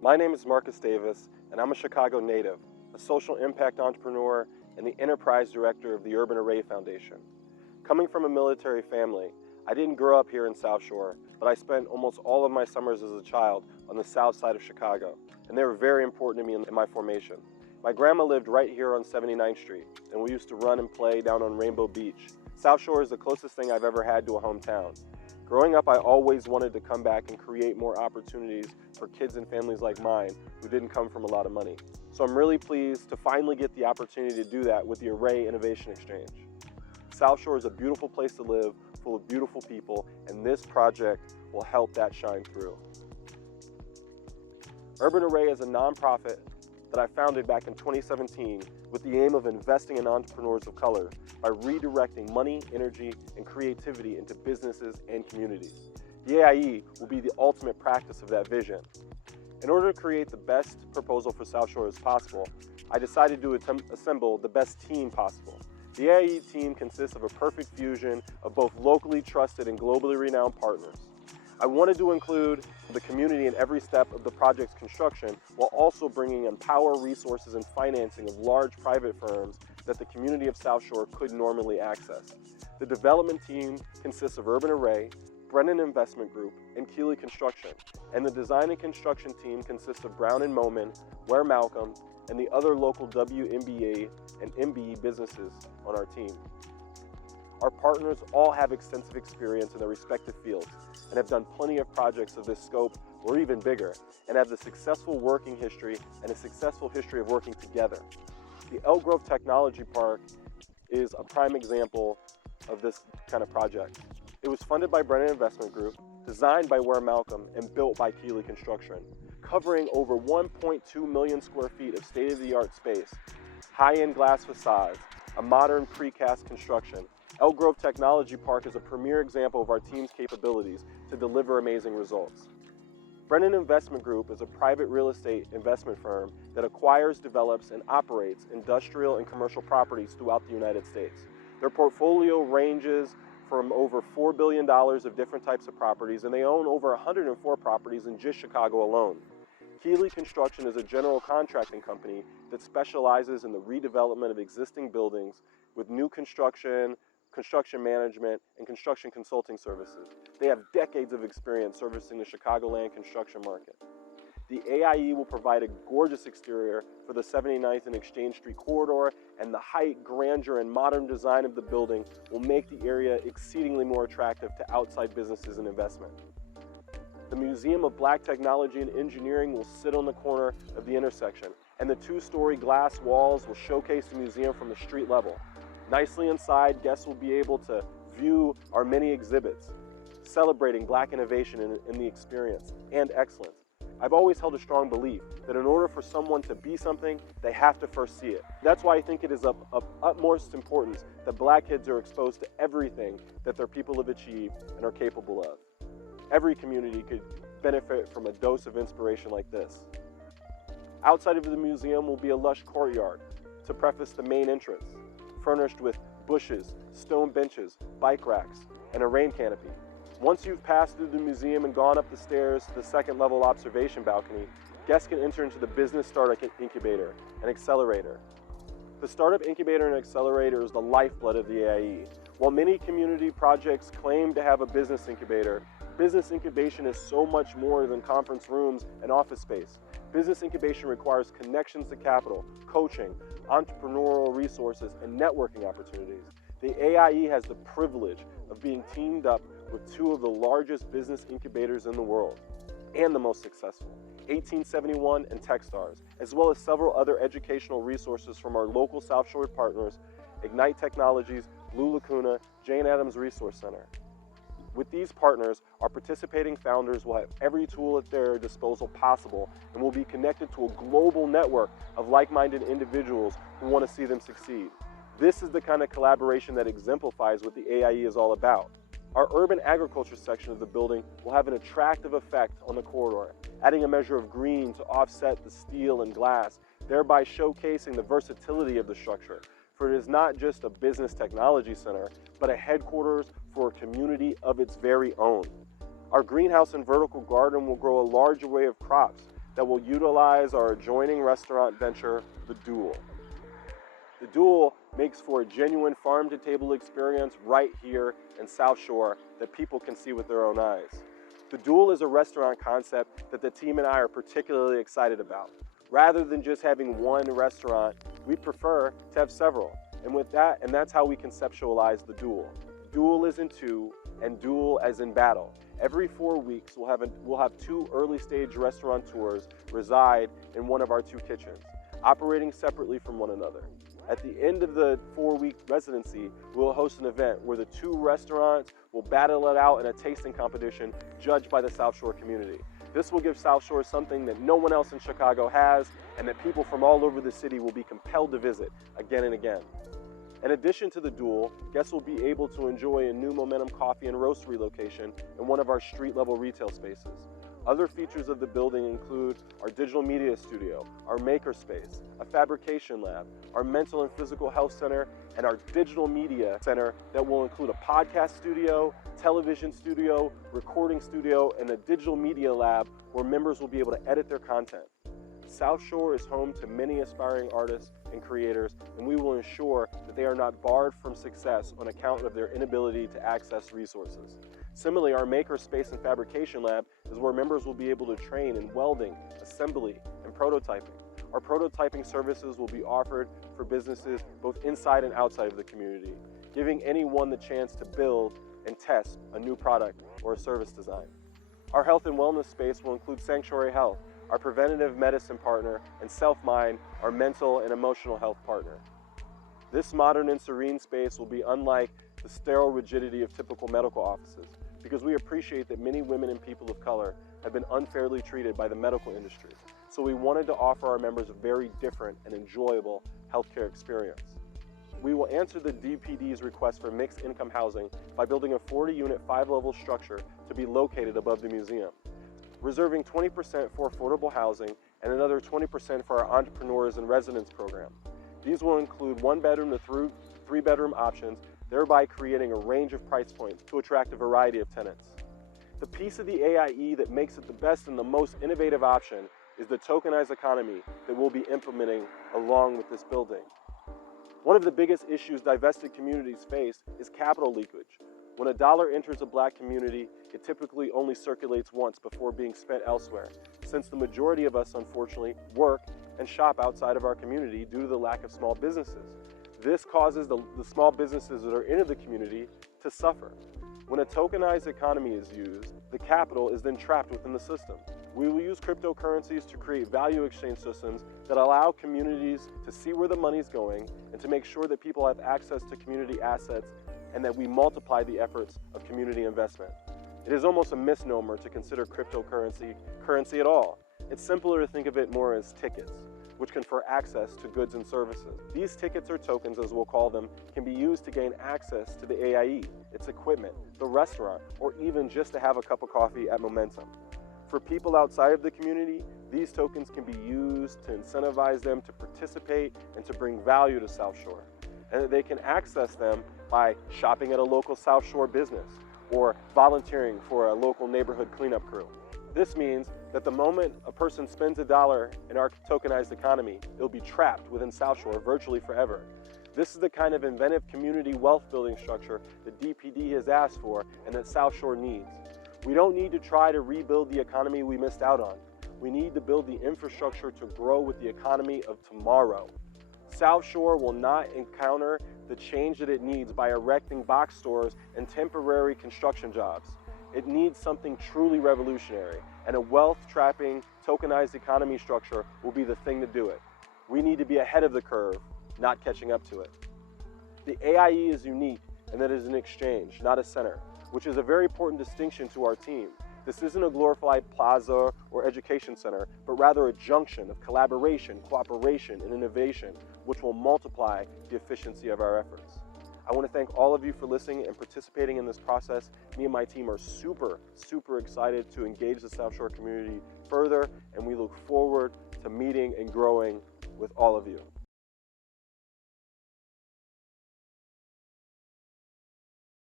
My name is Marcus Davis, and I'm a Chicago native, a social impact entrepreneur, and the enterprise director of the Urban Array Foundation. Coming from a military family, I didn't grow up here in South Shore, but I spent almost all of my summers as a child on the south side of Chicago, and they were very important to me in my formation. My grandma lived right here on 79th Street, and we used to run and play down on Rainbow Beach. South Shore is the closest thing I've ever had to a hometown. Growing up, I always wanted to come back and create more opportunities for kids and families like mine who didn't come from a lot of money. So I'm really pleased to finally get the opportunity to do that with the Array Innovation Exchange. South Shore is a beautiful place to live, full of beautiful people, and this project will help that shine through. Urban Array is a nonprofit that I founded back in 2017 with the aim of investing in entrepreneurs of color by redirecting money, energy, and creativity into businesses and communities. The AIE will be the ultimate practice of that vision. In order to create the best proposal for South Shore as possible, I decided to assemble the best team possible. The AIE team consists of a perfect fusion of both locally trusted and globally renowned partners. I wanted to include the community in every step of the project's construction while also bringing in power, resources, and financing of large private firms that the community of South Shore could normally access. The development team consists of Urban Array, Brennan Investment Group, and Keeley Construction, and the design and construction team consists of Brown & Moman, Ware Malcolm, and the other local WNBA and MBE businesses on our team. Our partners all have extensive experience in their respective fields and have done plenty of projects of this scope or even bigger, and have the successful working history and a successful history of working together. The Elk Grove Technology Park is a prime example of this kind of project. It was funded by Brennan Investment Group, designed by Ware Malcolm, and built by Keeley Construction, covering over 1.2 million square feet of state-of-the-art space, high-end glass facades, a modern precast construction. Elk Grove Technology Park is a premier example of our team's capabilities to deliver amazing results. Brennan Investment Group is a private real estate investment firm that acquires, develops, and operates industrial and commercial properties throughout the United States. Their portfolio ranges from over $4 billion of different types of properties, and they own over 104 properties in just Chicago alone. Keeley Construction is a general contracting company that specializes in the redevelopment of existing buildings with new construction, construction management, and construction consulting services. They have decades of experience servicing the Chicagoland construction market. The AIE will provide a gorgeous exterior for the 79th and Exchange Street corridor, and the height, grandeur, and modern design of the building will make the area exceedingly more attractive to outside businesses and investment. The Museum of Black Technology and Engineering will sit on the corner of the intersection, and the two-story glass walls will showcase the museum from the street level. Nicely inside, guests will be able to view our many exhibits, celebrating Black innovation in the experience and excellence. I've always held a strong belief that in order for someone to be something, they have to first see it. That's why I think it is of utmost importance that Black kids are exposed to everything that their people have achieved and are capable of. Every community could benefit from a dose of inspiration like this. Outside of the museum will be a lush courtyard to preface the main entrance, furnished with bushes, stone benches, bike racks, and a rain canopy. Once you've passed through the museum and gone up the stairs to the second-level observation balcony, guests can enter into the Business Startup Incubator and Accelerator. The Startup Incubator and Accelerator is the lifeblood of the AIE. While many community projects claim to have a business incubator, business incubation is so much more than conference rooms and office space. Business incubation requires connections to capital, coaching, entrepreneurial resources, and networking opportunities. The AIE has the privilege of being teamed up with two of the largest business incubators in the world, and the most successful, 1871 and Techstars, as well as several other educational resources from our local South Shore partners, Ignite Technologies, Blue Lacuna, Jane Addams Resource Center. With these partners, our participating founders will have every tool at their disposal possible and will be connected to a global network of like-minded individuals who want to see them succeed. This is the kind of collaboration that exemplifies what the AIE is all about. Our urban agriculture section of the building will have an attractive effect on the corridor, adding a measure of green to offset the steel and glass, thereby showcasing the versatility of the structure. For it is not just a business technology center, but a headquarters for a community of its very own. Our greenhouse and vertical garden will grow a large array of crops that will utilize our adjoining restaurant venture, The Duel. The Duel makes for a genuine farm-to-table experience right here in South Shore that people can see with their own eyes. The Duel is a restaurant concept that the team and I are particularly excited about. Rather than just having one restaurant, we prefer to have several. And that's how we conceptualize The Duel. Duel as in two, and duel as in battle. Every 4 weeks, we'll have 2 early-stage restaurateurs reside in one of our 2 kitchens, operating separately from one another. At the end of the 4-week residency, we'll host an event where the 2 restaurants will battle it out in a tasting competition judged by the South Shore community. This will give South Shore something that no one else in Chicago has, and that people from all over the city will be compelled to visit again and again. In addition to The Duel, guests will be able to enjoy a new Momentum Coffee and Roastery location in one of our street-level retail spaces. Other features of the building include our digital media studio, our makerspace, a fabrication lab, our mental and physical health center, and our digital media center that will include a podcast studio, television studio, recording studio, and a digital media lab where members will be able to edit their content. South Shore is home to many aspiring artists and creators, and we will ensure that they are not barred from success on account of their inability to access resources. Similarly, our makerspace and fabrication lab is where members will be able to train in welding, assembly, and prototyping. Our prototyping services will be offered for businesses both inside and outside of the community, giving anyone the chance to build and test a new product or a service design. Our health and wellness space will include Sanctuary Health, our preventative medicine partner, and Self-Mind, our mental and emotional health partner. This modern and serene space will be unlike the sterile rigidity of typical medical offices, because we appreciate that many women and people of color have been unfairly treated by the medical industry. So we wanted to offer our members a very different and enjoyable healthcare experience. We will answer the DPD's request for mixed income housing by building a 40-unit, 5-level structure to be located above the museum, reserving 20% for affordable housing and another 20% for our Entrepreneurs in Residence program. These will include 1-bedroom to 3-bedroom options, thereby creating a range of price points to attract a variety of tenants. The piece of the AIE that makes it the best and the most innovative option is the tokenized economy that we'll be implementing along with this building. One of the biggest issues divested communities face is capital leakage. When a dollar enters a Black community, it typically only circulates once before being spent elsewhere, since the majority of us, unfortunately, work and shop outside of our community due to the lack of small businesses. This causes the small businesses that are in the community to suffer. When a tokenized economy is used, the capital is then trapped within the system. We will use cryptocurrencies to create value exchange systems that allow communities to see where the money's going and to make sure that people have access to community assets and that we multiply the efforts of community investment. It is almost a misnomer to consider cryptocurrency currency at all. It's simpler to think of it more as tickets, which confer access to goods and services. These tickets, or tokens as we'll call them, can be used to gain access to the AIE, its equipment, the restaurant, or even just to have a cup of coffee at Momentum. For people outside of the community, these tokens can be used to incentivize them to participate and to bring value to South Shore. And they can access them by shopping at a local South Shore business or volunteering for a local neighborhood cleanup crew. This means that the moment a person spends $1 in our tokenized economy, it'll be trapped within South Shore virtually forever. This is the kind of inventive community wealth building structure that DPD has asked for and that South Shore needs. We don't need to try to rebuild the economy we missed out on. We need to build the infrastructure to grow with the economy of tomorrow. South Shore will not encounter the change that it needs by erecting box stores and temporary construction jobs. It needs something truly revolutionary, and a wealth-trapping, tokenized economy structure will be the thing to do it. We need to be ahead of the curve, not catching up to it. The AIE is unique in that it is an exchange, not a center, which is a very important distinction to our team. This isn't a glorified plaza or education center, but rather a junction of collaboration, cooperation, and innovation, which will multiply the efficiency of our efforts. I want to thank all of you for listening and participating in this process. Me and my team are super excited to engage the South Shore community further, and we look forward to meeting and growing with all of you.